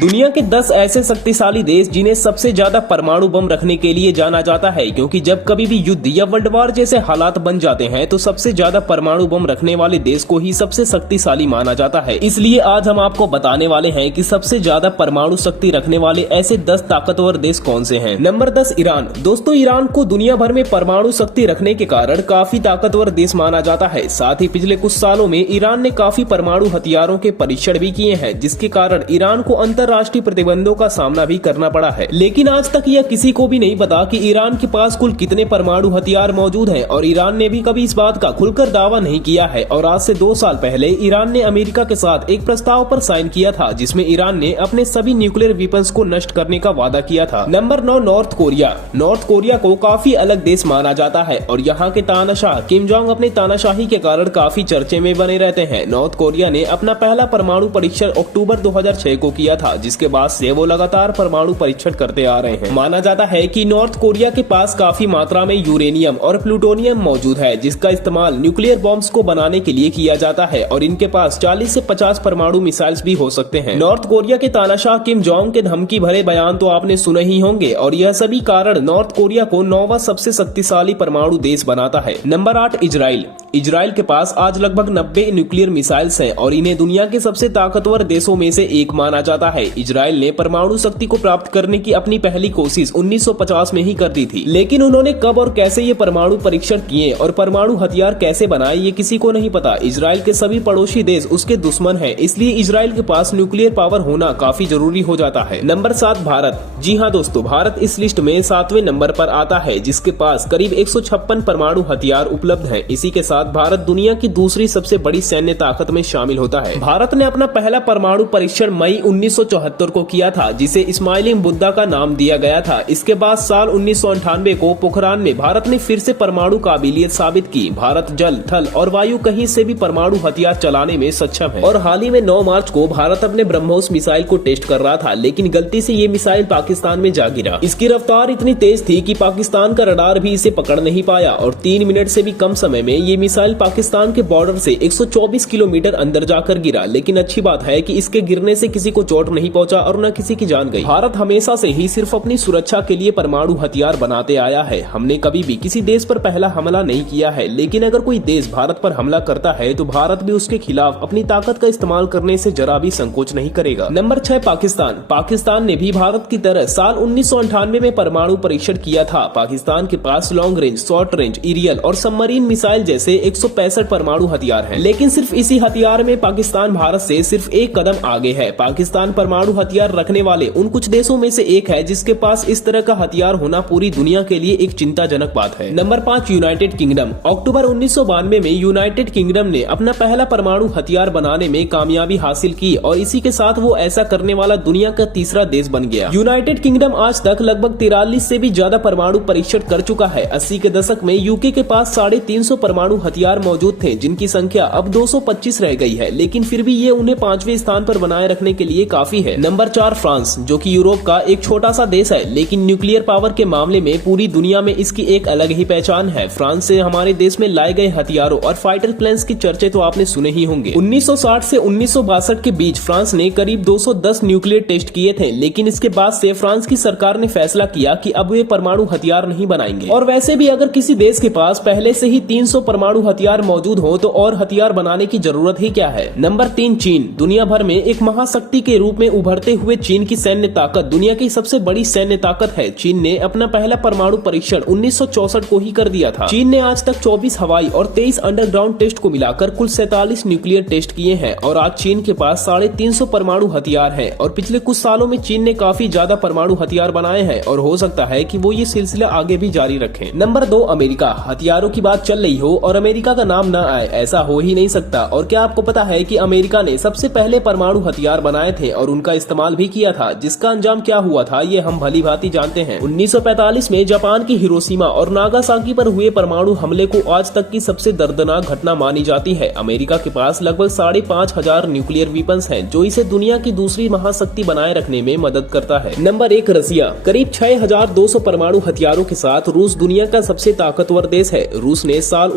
दुनिया के 10 ऐसे शक्तिशाली देश जिन्हें सबसे ज्यादा परमाणु बम रखने के लिए जाना जाता है, क्योंकि जब कभी भी युद्ध या वर्ल्ड वार जैसे हालात बन जाते हैं तो सबसे ज्यादा परमाणु बम रखने वाले देश को ही सबसे शक्तिशाली माना जाता है। इसलिए आज हम आपको बताने वाले हैं कि सबसे ज्यादा परमाणु शक्ति रखने वाले ऐसे 10 ताकतवर देश कौन से हैं। Number 10, Iran. दोस्तों, ईरान को दुनिया भर में परमाणु शक्ति रखने के कारण काफी ताकतवर देश माना जाता है। साथ ही पिछले कुछ सालों में ईरान ने काफी परमाणु हथियारों के परीक्षण भी किए हैं, जिसके कारण ईरान को अंतर्राष्ट्रीय प्रतिबंधों का सामना भी करना पड़ा है। लेकिन आज तक यह किसी को भी नहीं पता कि ईरान के पास कुल कितने परमाणु हथियार मौजूद हैं, और ईरान ने भी कभी इस बात का खुलकर दावा नहीं किया है। और आज से 2 साल पहले ईरान ने अमेरिका के साथ एक प्रस्ताव पर साइन किया था, जिसमें ईरान ने अपने सभी न्यूक्लियर वेपन्स को नष्ट करने का वादा किया था। Number 9, north Korea. North Korea को काफी अलग देश माना जाता है और यहाँ के तानाशाह किम जोंग अपनी तानाशाही के कारण काफी चर्चे में बने रहते हैं। नॉर्थ कोरिया ने अपना पहला परमाणु परीक्षण अक्टूबर 2006 को किया था, जिसके बाद से वो लगातार परमाणु परीक्षण करते आ रहे हैं। माना जाता है कि नॉर्थ कोरिया के पास काफी मात्रा में यूरेनियम और प्लूटोनियम मौजूद है, जिसका इस्तेमाल न्यूक्लियर बॉम्ब्स को बनाने के लिए किया जाता है, और इनके पास 40 से 50 परमाणु मिसाइल्स भी हो सकते हैं। नॉर्थ कोरिया के तानाशाह किम जोंग के धमकी भरे बयान तो आपने सुने ही होंगे, और यह सभी कारण नॉर्थ कोरिया को 9वां सबसे शक्तिशाली परमाणु देश बनाता है। Number 8, Israel. इजराइल के पास आज लगभग 90 न्यूक्लियर मिसाइल्स हैं और इन्हें दुनिया के सबसे ताकतवर देशों में से एक माना जाता है। इजराइल ने परमाणु शक्ति को प्राप्त करने की अपनी पहली कोशिश 1950 में ही कर दी थी, लेकिन उन्होंने कब और कैसे ये परमाणु परीक्षण किए और परमाणु हथियार कैसे बनाए ये किसी को नहीं पता। इजराइल के सभी पड़ोसी देश उसके दुश्मन हैं, इसलिए इजराइल के पास न्यूक्लियर पावर होना काफी जरूरी हो जाता है। नंबर 7, भारत। जी हाँ दोस्तों, भारत इस लिस्ट में 7वें नंबर पर आता है, जिसके पास करीब 156 परमाणु हथियार उपलब्ध हैं। इसी के साथ भारत दुनिया की दूसरी सबसे बड़ी सैन्य ताकत में शामिल होता है। भारत ने अपना पहला परमाणु परीक्षण मई 1974 को किया था, जिसे इस्माइली बुद्धा का नाम दिया गया था। इसके बाद साल 1998 को पोखरान में भारत ने फिर से परमाणु काबिलियत साबित की। भारत जल, थल और वायु कहीं से भी परमाणु हथियार चलाने में सक्षम है। और हाल ही में 9 मार्च को भारत अपने ब्रह्मोस मिसाइल को टेस्ट कर रहा था, लेकिन गलती से ये मिसाइल पाकिस्तान में जा गिरा। इसकी रफ्तार इतनी तेज थी कि पाकिस्तान का रडार भी इसे पकड़ नहीं पाया, और 3 मिनट से भी कम समय में ये मिसाइल पाकिस्तान के बॉर्डर से 124 किलोमीटर अंदर जाकर गिरा। लेकिन अच्छी बात है कि इसके गिरने से किसी को चोट नहीं पहुंचा और न किसी की जान गई। भारत हमेशा से ही सिर्फ अपनी सुरक्षा के लिए परमाणु हथियार बनाते आया है। हमने कभी भी किसी देश पर पहला हमला नहीं किया है, लेकिन अगर कोई देश भारत पर हमला करता है तो भारत भी उसके खिलाफ अपनी ताकत का इस्तेमाल करने से जरा भी संकोच नहीं करेगा। नंबर 6, पाकिस्तान। पाकिस्तान ने भी भारत की तरह साल 1998 में परमाणु परीक्षण किया था। पाकिस्तान के पास long range, short range, aerial और सबमरीन मिसाइल जैसे 165 परमाणु हथियार हैं। लेकिन सिर्फ इसी हथियार में पाकिस्तान भारत से सिर्फ एक कदम आगे है। पाकिस्तान परमाणु हथियार रखने वाले उन कुछ देशों में से एक है जिसके पास इस तरह का हथियार होना पूरी दुनिया के लिए एक चिंताजनक बात है। Number 5, United kingdom. अक्टूबर 1992 में यूनाइटेड किंगडम ने अपना पहला परमाणु हथियार बनाने में कामयाबी हासिल की, और इसी के साथ वो ऐसा करने वाला दुनिया का तीसरा देश बन गया। यूनाइटेड किंगडम आज तक लगभग 43 से भी ज्यादा परमाणु परीक्षण कर चुका है। 80 के दशक में यूके के पास 350 परमाणु हथियार मौजूद थे, जिनकी संख्या अब 225 रह गई है, लेकिन फिर भी ये उन्हें 5वें स्थान पर बनाए रखने के लिए काफी है। नंबर 4, फ्रांस, जो कि यूरोप का एक छोटा सा देश है, लेकिन न्यूक्लियर पावर के मामले में पूरी दुनिया में इसकी एक अलग ही पहचान है। फ्रांस से हमारे देश में लाए गए हथियारों और फाइटर प्लेन्स की चर्चे तो आपने सुने ही होंगे। 1960 से 1962 के बीच फ्रांस ने करीब 210 न्यूक्लियर टेस्ट किए थे, लेकिन इसके बाद से फ्रांस की सरकार ने फैसला किया कि अब वे परमाणु हथियार नहीं बनाएंगे। और वैसे भी अगर किसी देश के पास पहले से ही 300 परमाणु हथियार मौजूद हो तो और हथियार बनाने की जरूरत ही क्या है। नंबर 3, चीन। दुनिया भर में एक महाशक्ति के रूप में उभरते हुए चीन की सैन्य ताकत दुनिया की सबसे बड़ी सैन्य ताकत है। चीन ने अपना पहला परमाणु परीक्षण 1964 को ही कर दिया था। चीन ने आज तक 24 हवाई और 23 अंडरग्राउंड टेस्ट को मिलाकर कुल 47 न्यूक्लियर टेस्ट किए हैं, और आज चीन के पास 350 परमाणु हथियार है। और पिछले कुछ सालों में चीन ने काफी ज्यादा परमाणु हथियार बनाए हैं, और हो सकता है कि वो ये सिलसिला आगे भी जारी रखें। Number 2, America. हथियारों की बात चल रही हो और अमेरिका का नाम न आए, ऐसा हो ही नहीं सकता। और क्या आपको पता है कि अमेरिका ने सबसे पहले परमाणु हथियार बनाए थे और उनका इस्तेमाल भी किया था, जिसका अंजाम क्या हुआ था ये हम भली भांति जानते हैं। 1945 में जापान की हिरोशिमा और नागासाकी पर हुए परमाणु हमले को आज तक की सबसे दर्दनाक घटना मानी जाती है। अमेरिका के पास लगभग 5,500 न्यूक्लियर वेपन्स हैं, जो इसे दुनिया की दूसरी महाशक्ति बनाए रखने में मदद करता है। नंबर 1, रसिया। करीब 6,200 परमाणु हथियारों के साथ रूस दुनिया का सबसे ताकतवर देश है। रूस ने साल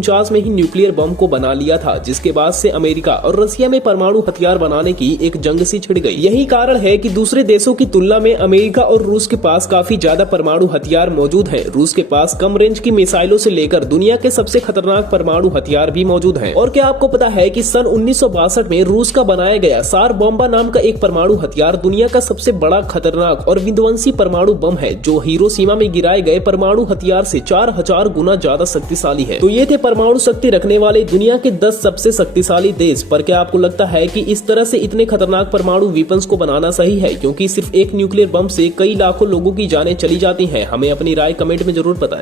1949 में ही न्यूक्लियर बम को बना लिया था, जिसके बाद से अमेरिका और रसिया में परमाणु हथियार बनाने की एक जंग सी छिड़ गई। यही कारण है कि दूसरे देशों की तुलना में अमेरिका और रूस के पास काफी ज्यादा परमाणु हथियार मौजूद हैं। रूस के पास कम रेंज की मिसाइलों से लेकर दुनिया के सबसे खतरनाक परमाणु हथियार भी मौजूद हैं। और क्या आपको पता है कि सन 1962 में रूस का बनाया गया सार बॉम्बा नाम का एक परमाणु हथियार दुनिया का सबसे बड़ा, खतरनाक और विध्वंसी परमाणु बम है, जो हिरोशिमा में गिराए गए परमाणु हथियार से 4000 गुना ज्यादा शक्तिशाली है। तो ये थे परमाणु शक्ति रखने वाले दुनिया के 10 सबसे शक्तिशाली देश। पर क्या आपको लगता है कि इस तरह से इतने खतरनाक परमाणु वेपन्स को बनाना सही है? क्योंकि सिर्फ एक न्यूक्लियर बम से कई लाखों लोगों की जानें चली जाती हैं। हमें अपनी राय कमेंट में जरूर बताएं।